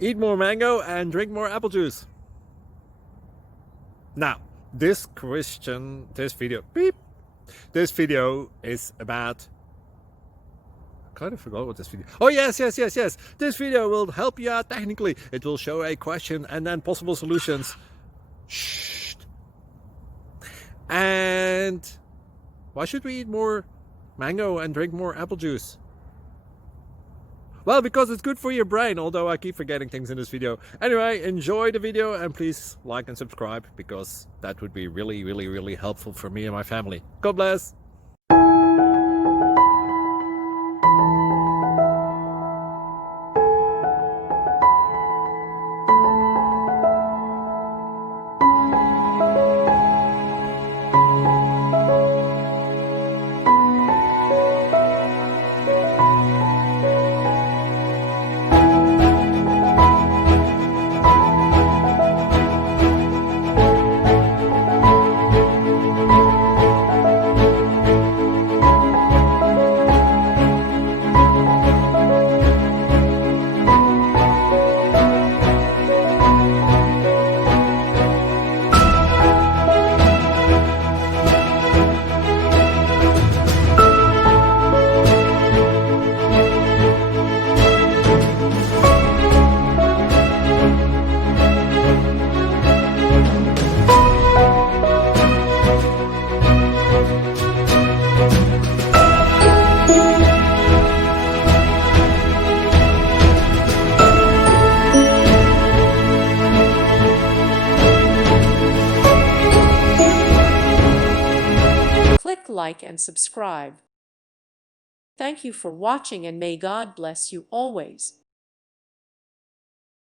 Eat more mango and drink more apple juice. Now, this video is about, I kind of forgot what this video. Oh, yes. This video will help you out technically. It will show a question and then possible solutions. Shh. And why should we eat more mango and drink more apple juice? Well, because it's good for your brain, although I keep forgetting things in this video. Anyway, enjoy the video and please like and subscribe, because that would be really helpful for me and my family. God bless! Click like and subscribe. Thank you for watching and may God bless you always.